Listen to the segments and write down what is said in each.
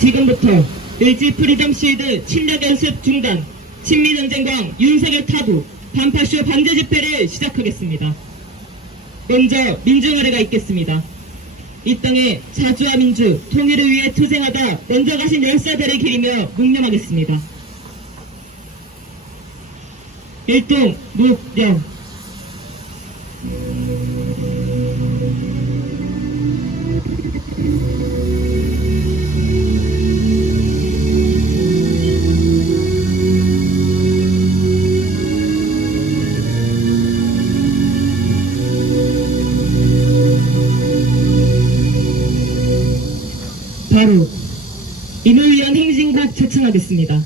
지금부터 LG 프리덤 실드 침략 연습 중단, 친미전쟁광 윤석열 타도, 반파쇼 반대 집회를 시작하겠습니다. 먼저 민중아래가 있겠습니다. 이 땅의 자주와 민주, 통일을 위해 투쟁하다 먼저 가신 열사들을 기리며 묵념하겠습니다. 일동 묵념. 바로 이를 위한 행진곡 제청하겠습니다.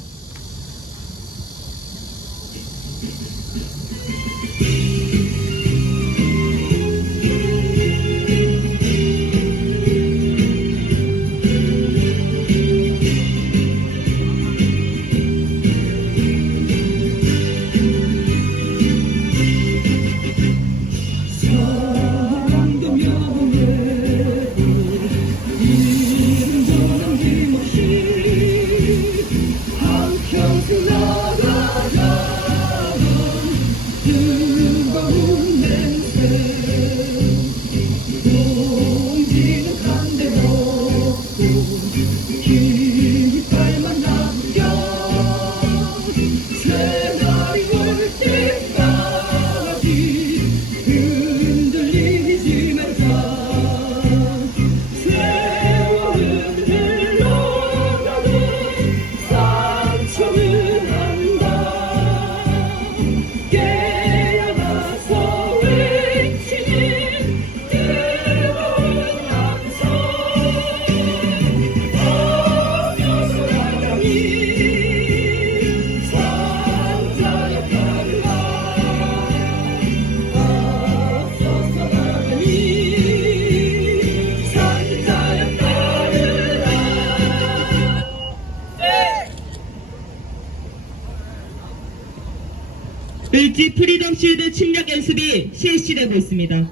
LG 프리덤 실드 침략 연습이 실시되고 있습니다.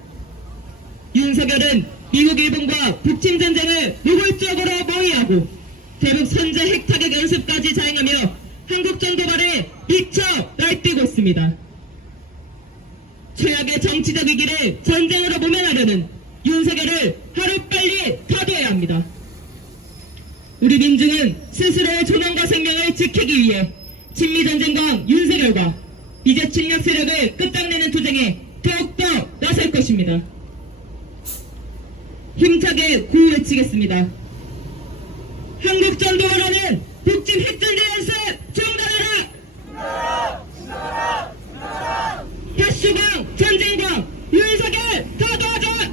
윤석열은 미국 일본과 북침 전쟁을 노골적으로 모의하고 대북 선제 핵 타격 연습까지 자행하며 한국 정도발에 미쳐 날뛰고 있습니다. 최악의 정치적 위기를 전쟁으로 모면하려는 윤석열을 하루빨리 가둬야 합니다. 우리 민중은 스스로의 존엄과 생명을 지키기 위해 친미전쟁과 윤석열과 이제 침략 세력을 끝장내는 투쟁에 더욱더 나설 것입니다. 힘차게 구호 외치겠습니다. 한국 전도원하는 북침 핵전쟁 연습 중단하라! 파쇼광 전쟁광 윤석열 타도하자!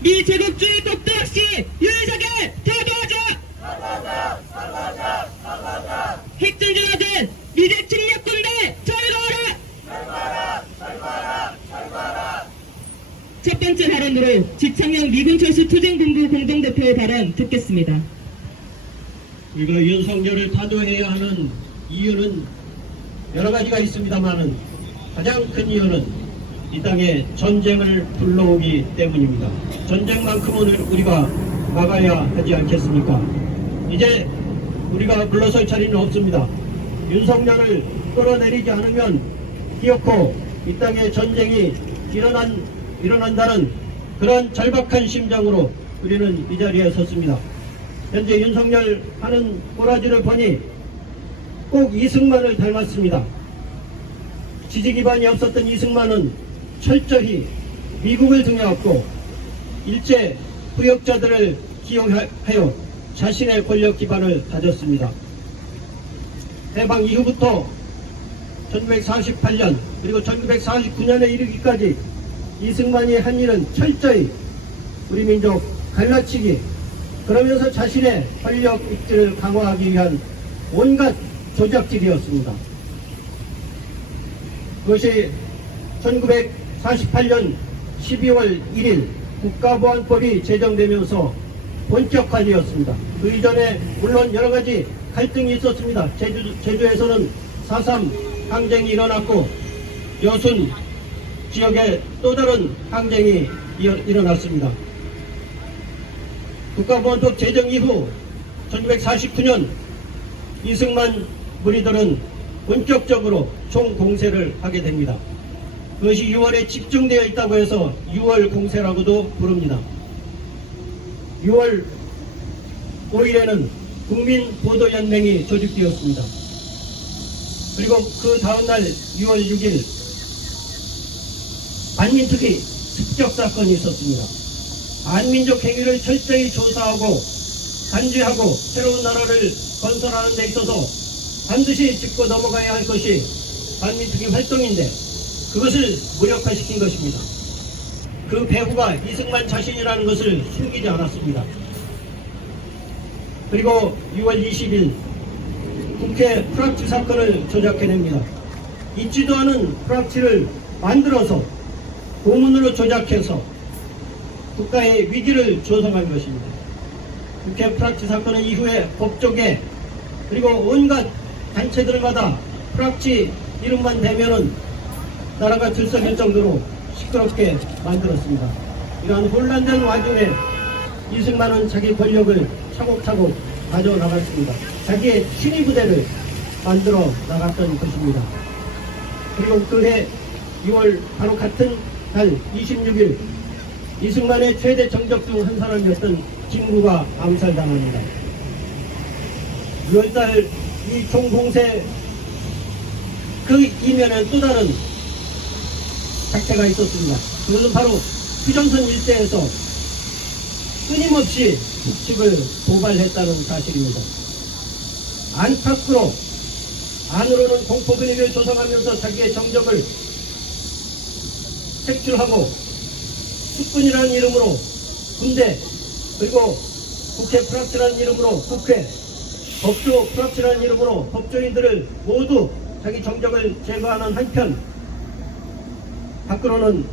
미제국주의 독도 없이 윤석열 타도하자! 핵전쟁하든 미제 침략군대 철거하라! 첫 번째 발언으로 지창영 미군철수 투쟁본부 공동대표의 발언 듣겠습니다. 우리가 윤석열을 타도해야 하는 이유는 여러 가지가 있습니다만은 가장 큰 이유는 이 땅에 전쟁을 불러오기 때문입니다. 전쟁만큼은 우리가 막아야 하지 않겠습니까? 이제 우리가 물러설 자리는 없습니다. 윤석열을 끌어내리지 않으면 기어코 이 땅에 전쟁이 일어난다는 그런 절박한 심정으로 우리는 이 자리에 섰습니다. 현재 윤석열 하는 꼬라지를 보니 꼭 이승만을 닮았습니다. 지지 기반이 없었던 이승만은 철저히 미국을 등에 업고 일제 부역자들을 기용하여 자신의 권력 기반을 다졌습니다. 해방 이후부터 1948년 그리고 1949년에 이르기까지 이승만이 한 일은 철저히 우리 민족 갈라치기, 그러면서 자신의 권력 입지를 강화하기 위한 온갖 조작질이었습니다. 그것이 1948년 12월 1일 국가보안법이 제정되면서 본격화되었습니다. 그 이전에 물론 여러 가지 갈등이 있었습니다. 제주에서는 4.3 항쟁이 일어났고 여순 지역에 또 다른 항쟁이 일어났습니다. 국가보안법 제정 이후 1949년 이승만 무리들은 본격적으로 총공세를 하게 됩니다. 그것이 6월에 집중되어 있다고 해서 6월 공세라고도 부릅니다. 6월 5일에는 국민보도연맹이 조직되었습니다. 그리고 그 다음날 6월 6일 안민특위 습격사건이 있었습니다. 안민족 행위를 철저히 조사하고 단죄하고 새로운 나라를 건설하는 데 있어서 반드시 짚고 넘어가야 할 것이 안민특위 활동인데 그것을 무력화시킨 것입니다. 그 배후가 이승만 자신이라는 것을 숨기지 않았습니다. 그리고 6월 20일 국회 프락치 사건을 조작해냅니다. 있지도 않은 프락치를 만들어서 고문으로 조작해서 국가의 위기를 조성한 것입니다. 국회 프락치 사건은 이후에 법조계 그리고 온갖 단체들마다 프락치 이름만 대면은 나라가 들썩일 정도로 시끄럽게 만들었습니다. 이러한 혼란된 와중에 이승만은 자기 권력을 차곡차곡 가져나갔습니다. 자기의 신의 부대를 만들어 나갔던 것입니다. 그리고 그해 6월 바로 같은 달 26일 이승만의 최대 정적 중 한 사람이었던 김구가 암살당합니다. 6월달 이 총공세 그 이면에 또 다른 작태가 있었습니다. 그것은 바로 휴전선 일대에서 끊임없이 북측을 도발했다는 사실입니다. 안팎으로 안으로는 공포 분위기를 조성하면서 자기의 정적을 색출하고 숙군이라는 이름으로 군대 그리고 국회 프락치라는 이름으로 국회 법조 프락치라는 이름으로 법조인들을 모두 자기 정적을 제거하는 한편 밖으로는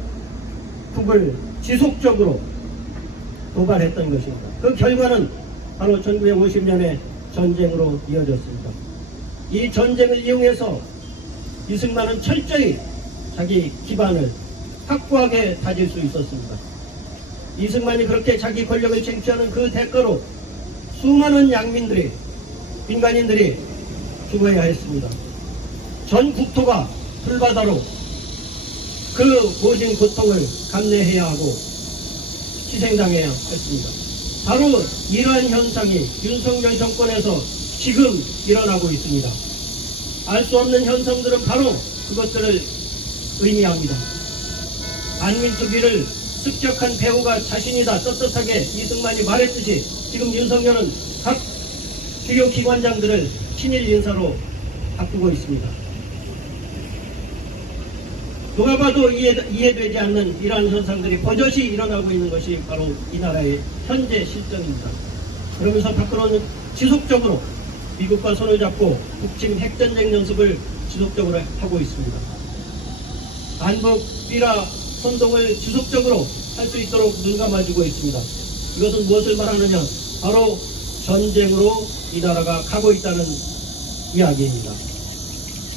북을 지속적으로 도발했던 것입니다. 그 결과는 바로 1950년의 전쟁으로 이어졌습니다. 이 전쟁을 이용해서 이승만은 철저히 자기 기반을 확고하게 다질 수 있었습니다. 이승만이 그렇게 자기 권력을 쟁취하는 그 대가로 수많은 양민들이 민간인들이 죽어야 했습니다. 전 국토가 불바다로 그 모진 고통을 감내해야 하고 희생당해야 했습니다. 바로 이러한 현상이 윤석열 정권에서 지금 일어나고 있습니다. 알 수 없는 현상들은 바로 그것들을 의미합니다. 안민특위를 습격한 배후가 자신이다 떳떳하게 이승만이 말했듯이 지금 윤석열은 각 주요 기관장들을 친일 인사로 바꾸고 있습니다. 누가 봐도 이해되지 않는 이러한 현상들이 버젓이 일어나고 있는 것이 바로 이 나라의 현재 실정입니다. 그러면서 밖으로는 지속적으로 미국과 손을 잡고 북침 핵전쟁 연습을 지속적으로 하고 있습니다. 반복 비라 선동을 지속적으로 할 수 있도록 눈감아주고 있습니다. 이것은 무엇을 말하느냐? 바로 전쟁으로 이 나라가 가고 있다는 이야기입니다.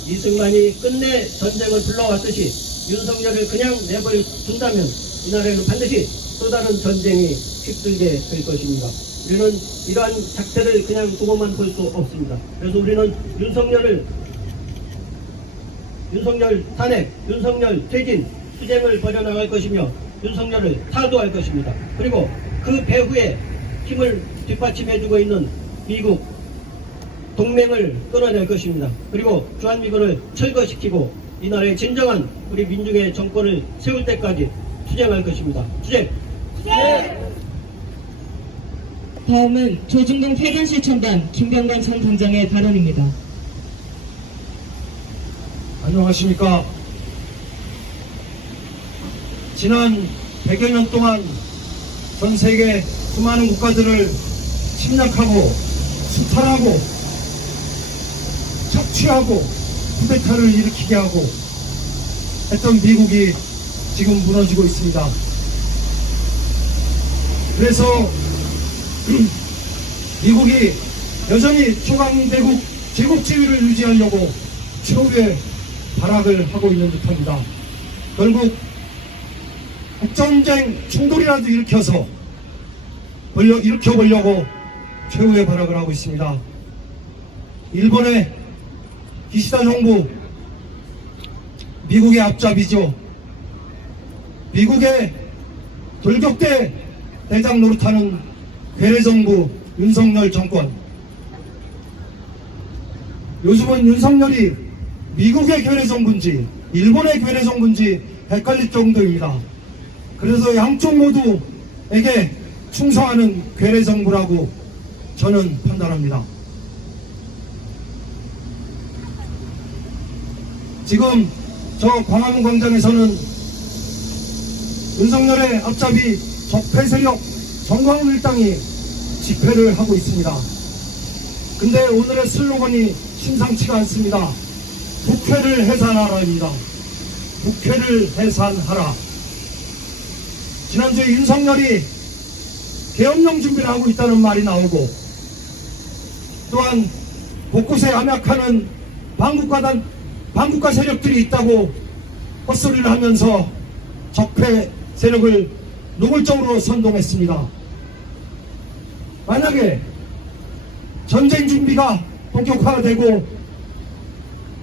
이승만이 끝내 전쟁을 불러왔듯이 윤석열을 그냥 내버려 둔다면 이 나라에는 반드시 또 다른 전쟁이 휩쓸게 될 것입니다. 우리는 이러한 작태를 그냥 두고만 볼 수 없습니다. 그래서 우리는 윤석열 탄핵, 윤석열 퇴진, 투쟁을 벌여나갈 것이며 윤석열을 타도할 것입니다. 그리고 그 배후에 힘을 뒷받침해주고 있는 미국 동맹을 끊어낼 것입니다. 그리고 주한미군을 철거시키고 이 나라의 진정한 우리 민중의 정권을 세울 때까지 투쟁할 것입니다. 투쟁! 다음은 조중동 회관실천단 김병관 전 단장의 발언입니다. 안녕하십니까. 지난 100여 년 동안 전 세계 수많은 국가들을 침략하고 수탈하고 착취하고 쿠데타를 일으키게 하고 했던 미국이 지금 무너지고 있습니다. 그래서 미국이 여전히 초강대국 제국지위를 유지하려고 최후의 발악을 하고 있는 듯합니다. 결국 핵전쟁 충돌이라도 일으켜서 일으켜보려고 최후의 발악을 하고 있습니다. 일본의 기시다 정부, 미국의 앞잡이죠. 미국의 돌격대 대장 노릇하는 괴뢰정부 윤석열 정권. 요즘은 윤석열이 미국의 괴뢰정부인지 일본의 괴뢰정부인지 헷갈릴 정도입니다. 그래서 양쪽 모두에게 충성하는 괴뢰정부라고 저는 판단합니다. 지금 저 광화문 광장에서는 윤석열의 앞잡이 적폐 세력 정광훈 일당이 집회를 하고 있습니다. 근데 오늘의 슬로건이 심상치가 않습니다. 국회를 해산하라입니다. 국회를 해산하라. 지난주에 윤석열이 계엄령 준비를 하고 있다는 말이 나오고, 또한 곳곳에 암약하는 반국가 세력들이 있다고 헛소리를 하면서 적폐 세력을 노골적으로 선동했습니다. 만약에 전쟁 준비가 본격화되고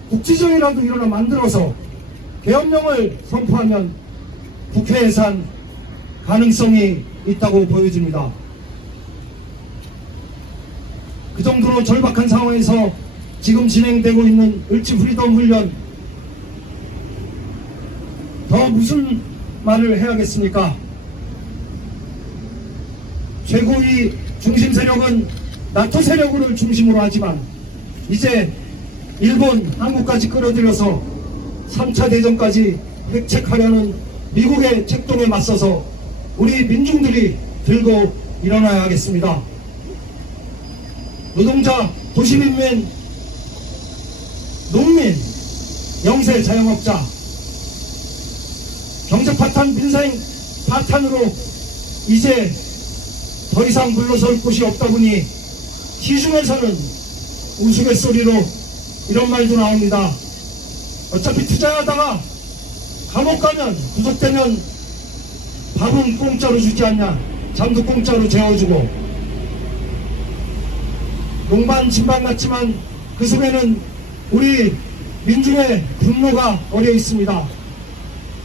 국지정이라도 일어나 만들어서 계엄령을 선포하면 국회 해산 가능성이 있다고 보여집니다. 그 정도로 절박한 상황에서 지금 진행되고 있는 을지 프리덤 훈련, 더 무슨 말을 해야겠습니까? 최고위 중심 세력은 나토 세력을 중심으로 하지만 이제 일본, 한국까지 끌어들여서 3차 대전까지 획책하려는 미국의 책동에 맞서서 우리 민중들이 들고 일어나야 하겠습니다. 노동자, 도시민민, 농민, 영세 자영업자, 경제 파탄, 민생 파탄으로 이제 더 이상 물러설 곳이 없다 보니 시중에서는 우스갯소리로 이런 말도 나옵니다. 어차피 투자하다가 감옥 가면, 구속되면 밥은 공짜로 주지 않냐, 잠도 공짜로 재워주고. 농반 진반 같지만 그 속에는 우리 민중의 분노가 어려 있습니다.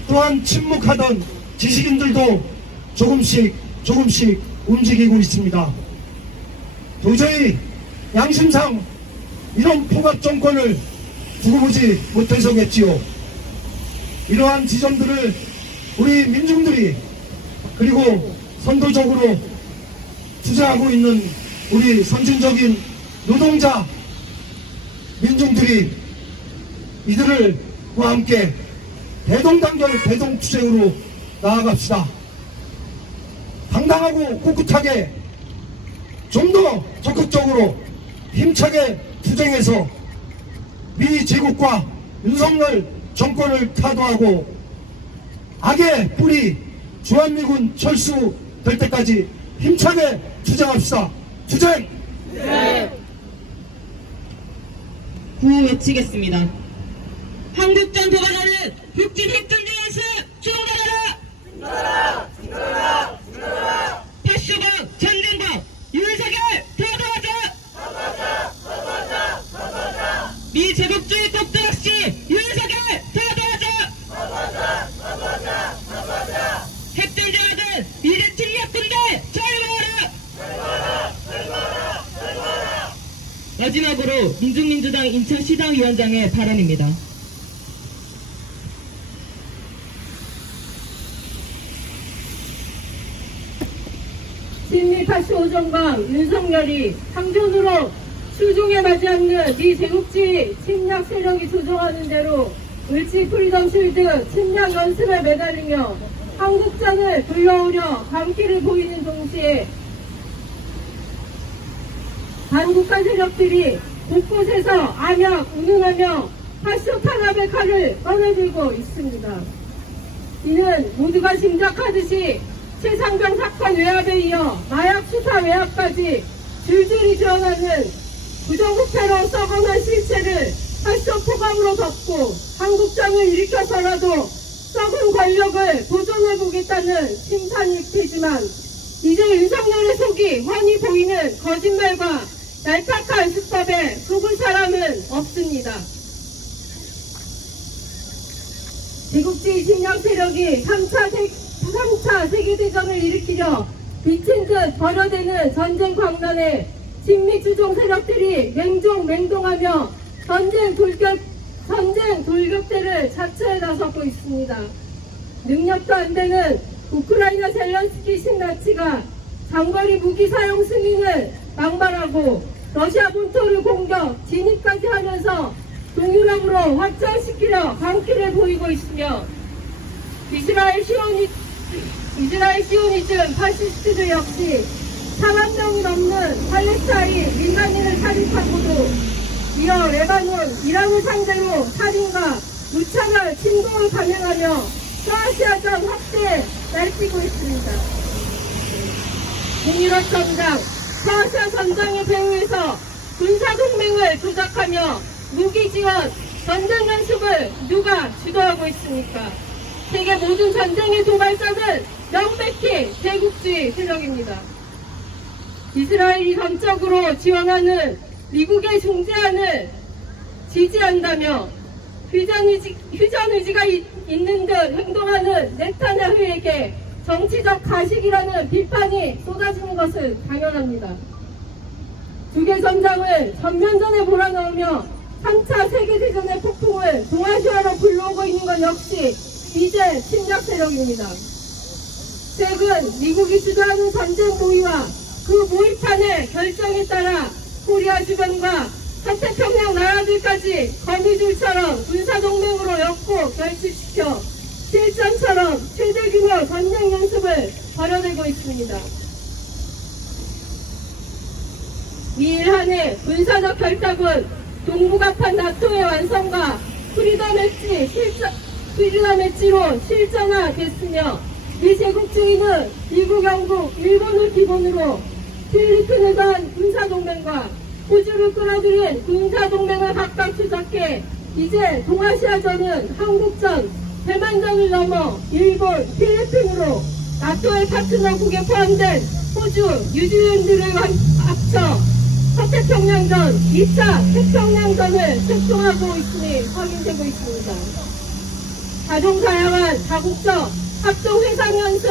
또한 침묵하던 지식인들도 조금씩 움직이고 있습니다. 도저히 양심상 이런 포갑 정권을 두고 보지 못해서겠지요. 이러한 지점들을 우리 민중들이, 그리고 선도적으로 투자하고 있는 우리 선진적인 노동자 민중들이 이들과 함께 대동단결, 대동투쟁으로 나아갑시다. 당당하고 꿋꿋하게 좀 더 적극적으로 힘차게 투쟁해서 미 제국과 윤석열 정권을 타도하고 악의 뿌리 주한미군 철수될 때까지 힘차게 투쟁합시다. 투쟁! 네. 구호 외치겠습니다. 한국전 도발하는 북진 핵전쟁 연습 중단하라! 중단하라! 중단하라! 중단하라! 파쇼방 전쟁방 윤석열 타도하자! 타도하자! 타도하자! 타도하자! 미 제국주의 꼭두각시 윤석열 타도하자! 타도하자! 타도하자! 타도하자! 핵전쟁하던 미래 침략군대 철거하라! 철거하라! 철거하라! 철거하라! 마지막으로 민중민주당 인천시당위원장의 발언입니다. 친미 파쇼 정강 윤석열이 항전으로 추종에 맞지 않는 미 제국주의 침략 세력이 조종하는 대로 을지 프리덤 쉴드 침략 연습에 매달리며 한국전을 불러오려 감기를 보이는 동시에 반국가 세력들이 곳곳에서 암약 운운하며 파쇼 탄압의 칼을 꺼내들고 있습니다. 이는 모두가 짐작하듯이 최상병 사건 외압에 이어 마약 수사 외압까지 줄줄이 드러나는 부정부패로 썩어난 실체를 파쇼 포감으로 덮고 한국전을 일으켜서라도 썩은 권력을 보존해보겠다는 심산이 테지만 이제 윤석열의 속이 훤히 보이는 거짓말과 날팍한 수법에 속을 사람은 없습니다. 제국주의 침략 세력이 3차 세계대전을 일으키려 미친 듯 벌어대는 전쟁 광란에 친미주종 세력들이 맹종맹동하며 전쟁 돌격대를 자처해 나서고 있습니다. 능력도 안 되는 우크라이나 젤렌스키 신나치가 장거리 무기 사용 승인을 망발하고 러시아 본토를 공격, 진입까지 하면서 동유럽으로 확장시키려 광기를 보이고 있으며 이스라엘 시오니즘 파시스트들 역시 4만 명이 넘는 팔레스타인 민간인을 살인하고도 이어 레바논, 이란을 상대로 살인과 무차별 침공을 감행하며 소아시아전 확대에 날뛰고 있습니다. 동유럽 전장, 소아시아 전장의 배후에서 군사동맹을 조작하며 무기 지원, 전쟁 연습을 누가 주도하고 있습니까? 세계 모든 전쟁의 도발자는 명백히 제국주의 세력입니다. 이스라엘이 전적으로 지원하는 미국의 중재안을 지지한다며 휴전 의지가 있는 듯 행동하는 네타냐후에게 정치적 가식이라는 비판이 쏟아지는 것은 당연합니다. 두 개 전장을 전면전에 몰아넣으며 3차 세계대전의 폭풍을 동아시아로 불러오고 있는 것 역시 이제 침략 세력입니다. 최근 미국이 주도하는 전쟁 모의와 그 모의탄의 결정에 따라 코리아 주변과 서태평양 나라들까지 거미줄처럼 군사동맹으로 엮고 결집시켜 실전처럼 최대 규모 전쟁 연습을 벌여내고 있습니다. 이일 한해 군사적 결탁은 동북아판 나토의 완성과 프리덤 엣지로 실전화됐으며 이 제국주의는 미국, 영국, 일본을 기본으로 필리핀에 간 군사동맹과 호주를 끌어들인 군사동맹을 각각 조작해 이제 동아시아전은 한국전, 대만전을 넘어 일본, 필리핀으로 나토의 파트너국에 포함된 호주, 뉴질랜드를 합쳐 서태평양전, 2차 태평양전을 책동하고 있으니 확인되고 있습니다. 다종다양한 다국적 합동회상연습,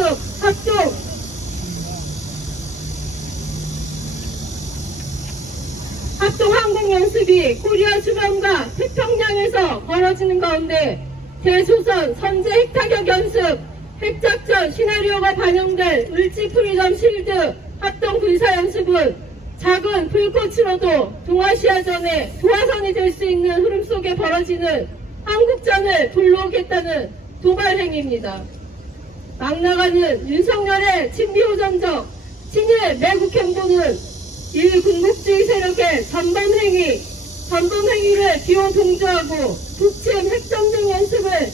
합동항공연습이 코리아 주변과 태평양에서 벌어지는 가운데 대조선 선제 핵타격 연습, 핵작전 시나리오가 반영된 을지 프리덤 실드 합동군사연습은 작은 불꽃으로도 동아시아전의 도화선이 될 수 있는 흐름 속에 벌어지는 한국전을 불러오겠다는 도발행위입니다. 막 나가는 윤석열의 친미호전적 친일 매국행보는 이 군국주의 세력의 전범행위를 기호 동조하고 북침 핵전쟁 연습을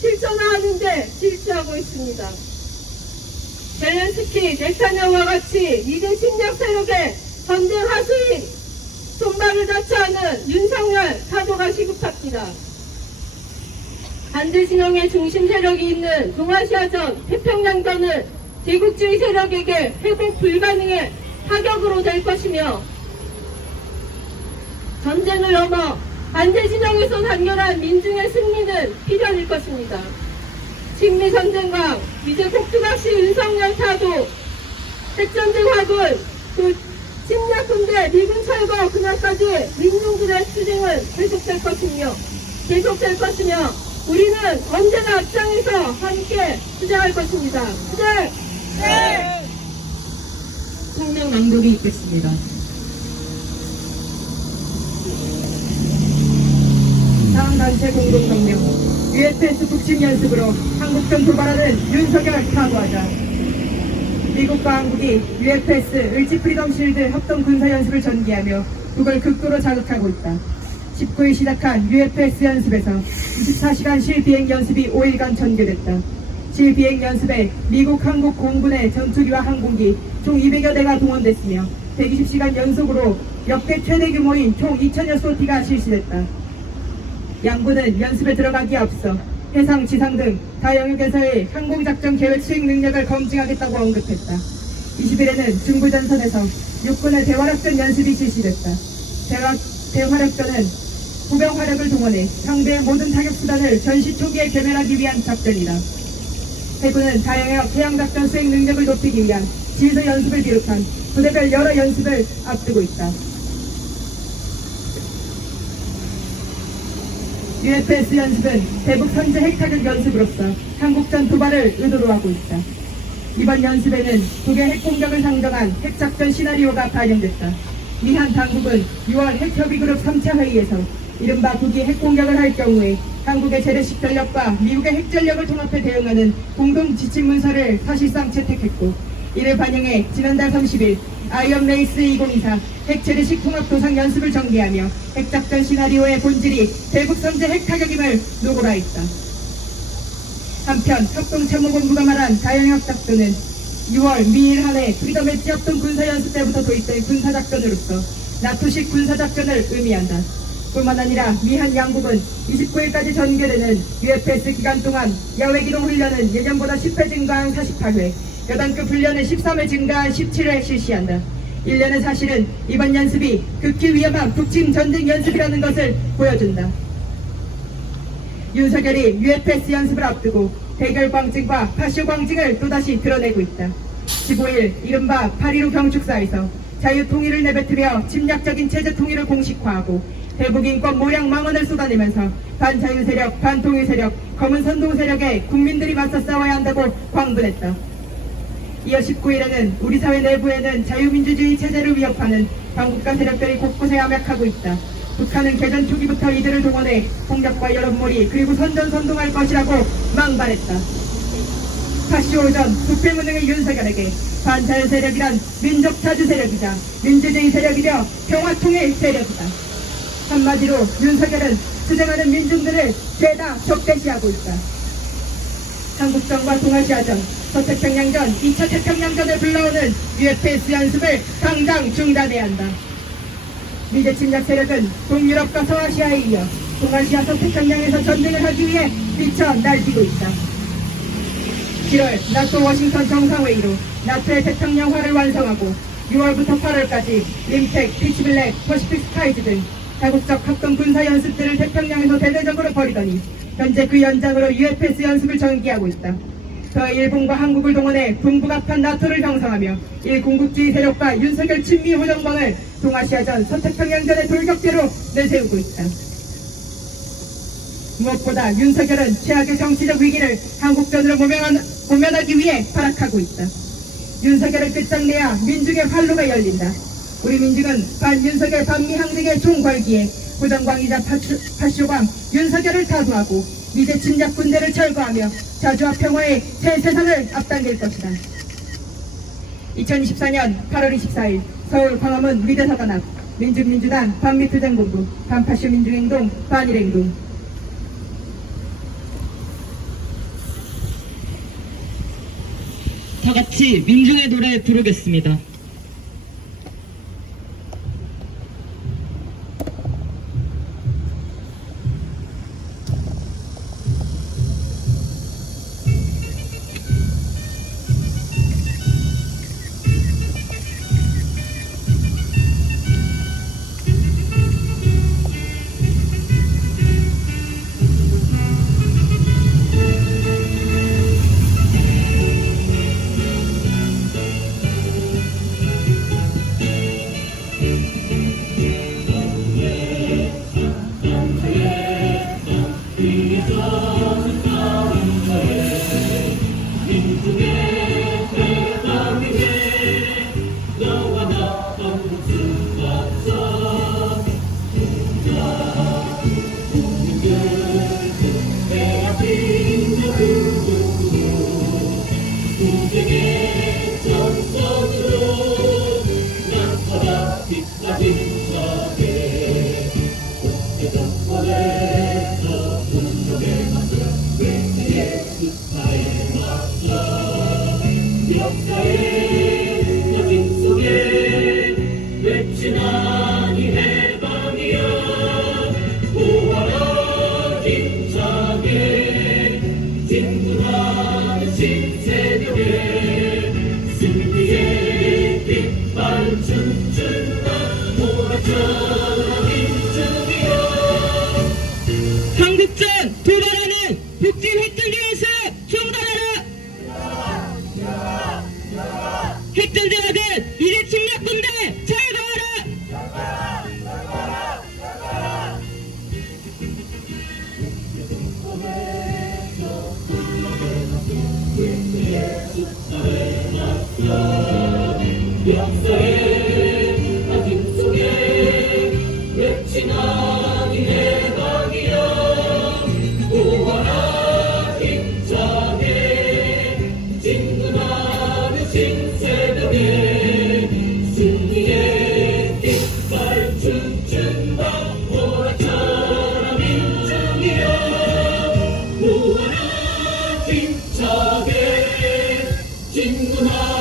실전화하는데 실시하고 있습니다. 젤렌스키, 네타냐후와 같이 이제 침략 세력의 전쟁 하수인 손발을 자처하는 윤석열 사도가 시급합니다. 반대 진영의 중심 세력이 있는 동아시아전, 태평양전은 제국주의 세력에게 회복 불가능의 타격으로 될 것이며 전쟁을 넘어 반대 진영에서 단결한 민중의 승리는 필연일 것입니다. 친미전쟁과 이제 폭두각시 윤석열 타도, 핵전쟁 화분, 또 침략군대 미군 철거 그날까지 민중들의 투쟁은 계속될 것이며 우리는 언제나 앞장에서 함께 투쟁할 것입니다. 투쟁! 네! 성명 낭독이 있겠습니다. 다음 단체 공동성명. UFS 북침 연습으로 한국전 도발하는 윤석열 사과하자. 미국과 한국이 UFS 을지 프리덤 실드 합동 군사 연습을 전개하며 그걸 극도로 자극하고 있다. 19일 시작한 UFS 연습에서 24시간 실비행 연습이 5일간 전개됐다. 실비행 연습에 미국, 한국 공군의 전투기와 항공기 총 200여 대가 동원됐으며 120시간 연속으로 역대 최대 규모인 총 2,000여 소티가 실시됐다. 양군은 연습에 들어가기에 앞서 해상, 지상 등 다영역에서의 항공작전 계획 수행 능력을 검증하겠다고 언급했다. 20일에는 중부전선에서 육군의 대화력전 연습이 실시됐다. 대화력전은 후병 화력을 동원해 상대의 모든 타격 수단을 전시 초기에 괴멸하기 위한 작전이다. 해군은 다영역 해양작전 수행 능력을 높이기 위한 지휘소 연습을 비롯한 부대별 여러 연습을 앞두고 있다. UFS 연습은 대북 선제 핵타격 연습으로서 한국전 도발을 의도로 하고 있다. 이번 연습에는 북의 핵공격을 상정한 핵작전 시나리오가 반영됐다. 미한 당국은 6월 핵협의그룹 3차 회의에서 이른바 북이 핵공격을 할 경우에 한국의 재래식 전력과 미국의 핵전력을 통합해 대응하는 공동 지침 문서를 사실상 채택했고, 이를 반영해 지난달 30일 아이언 레이스 2024 핵재래식 통합 도상 연습을 전개하며 핵작전 시나리오의 본질이 대북 선제 핵타격임을 노골화했다. 한편 합동참모본부가 말한 다영역 작전은 6월 미일 한해 프리덤 엣지 합동 군사연습 때부터 도입된 군사작전으로서 나토식 군사작전을 의미한다. 뿐만 아니라 미한 양국은 29일까지 전개되는 UFS 기간 동안 야외기동 훈련은 예년보다 10회 증가한 48회, 여단급 훈련은 13회 증가한 17회 실시한다. 일련의 사실은 이번 연습이 극히 위험한 북침 전쟁 연습이라는 것을 보여준다. 윤석열이 UFS 연습을 앞두고 대결 광증과 파쇼 광증을 또다시 드러내고 있다. 15일 이른바 8.15 경축사에서 자유통일을 내뱉으며 침략적인 체제 통일을 공식화하고 대북인권 모략 망언을 쏟아내면서 반자유 세력, 반통일 세력, 검은 선동 세력에 국민들이 맞서 싸워야 한다고 광분했다. 이어 19일에는 우리 사회 내부에는 자유민주주의 체제를 위협하는 반국가 세력들이 곳곳에 암약하고 있다. 북한은 개전 초기부터 이들을 동원해 폭력과 여론몰이 그리고 선전선동할 것이라고 망발했다. 파쇼 오전 부패무능의 윤석열에게 반자유 세력이란 민족자주 세력이자 민주주의 세력이며 평화통일 세력이다. 한마디로 윤석열은 투쟁하는 민중들을 죄다 적대시하고 있다. 한국전과 동아시아전, 서태평양전, 2차 태평양전을 불러오는 UFS 연습을 당장 중단해야 한다. 미제 침략 세력은 동유럽과 서아시아에 이어 동아시아 서태평양에서 전쟁을 하기 위해 미쳐 날뛰고 있다. 7월 나토 워싱턴 정상회의로 나토의 태평양화를 완성하고 6월부터 8월까지 림팩, 피치블랙, 퍼시픽 스카이즈 등 다국적 합동 군사 연습들을 태평양에서 대대적으로 벌이더니 현재 그 연장으로 UFS 연습을 전개하고 있다. 더 일본과 한국을 동원해 북북합한 나토를 형성하며 일공국주의 세력과 윤석열 친미 호정방을 동아시아전, 서태평양전의 돌격대로 내세우고 있다. 무엇보다 윤석열은 최악의 정치적 위기를 한국전으로 모면하기 위해 발악하고 있다. 윤석열을 끝장내야 민중의 활로가 열린다. 우리 민중은 반윤석열 반미항쟁의 총궐기에 호정광이자 파쇼광 윤석열을 타도하고 미제 침략 군대를 철거하며 자주와 평화의 새 세상을 앞당길 것이다. 2024년 8월 24일 서울 광화문 미대사관 앞 민중민주당 반미투쟁본부 반파쇼 민중행동 반일행동. 다 같이 민중의 노래 부르겠습니다. 해방이야 5월 힘차게 진군하는 신세력의 승리의 깃발 춤춘다 모라처럼 민중이여 한국전 도발하는 북진 핵전쟁에서 중단하라 핵전쟁학은 이제 침략군대 철거하라 역사의 아픔 속에 외치나니 해방이여 구하라 힘차게 진군하는 신세력의 승리의 깃발 춤춘다 모라처럼 민중이여 구하라 힘차게 진군하는